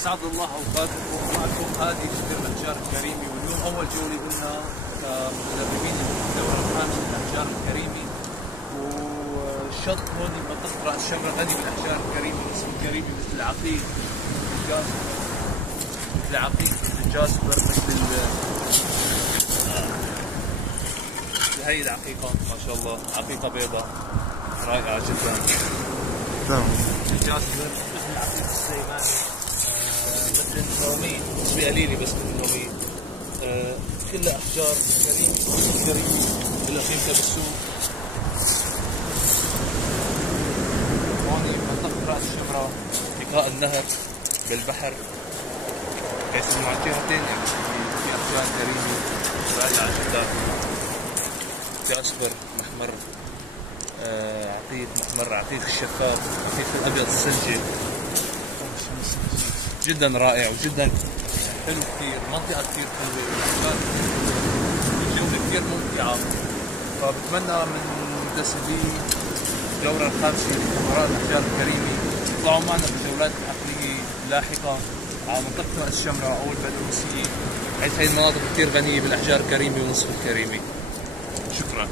اسعد الله اوقاتكم. معكم هادي شجر الاحجار الكريمي، واليوم اول جوله لنا كمدربين الدوره الخامسه للاحجار الكريمي. والشط هون منطقه راس شمره غني بالاحجار الكريمي، اسم الكريمي مثل العقيق، مثل العقيق، مثل الجاسبر، مثل هي العقيقه ما شاء الله، عقيقه بيضاء رائعه جدا. تمام. الجاسبر مثل العقيق السليماني، مثل النومي، نسبة قليلة بس من النومي. كلها أحجار كريمة كلها قيمتها بالسوق. هون منطقة رأس شمرة، لقاء النهر بالبحر، بحيث إنه على الجهتين يعني في أحجار كريمة رائعة جدا. جاسبر محمر، عقيق محمر، عقيق الشفاف، عقيق الأبيض الثلجي، جدا رائع وجدا حلو كثير. منطقة كثير حلوة، الجولة كثير ممتعة. فبتمنى من متسابقي الدورة الخامسة لخبراء الأحجار الكريمة يطلعوا معنا بجولات عقلية لاحقة على منطقة رأس شمرة أو البلوسية، حيث هي المناطق كثير غنية بالأحجار الكريمة ونصف الكريمة. شكرا.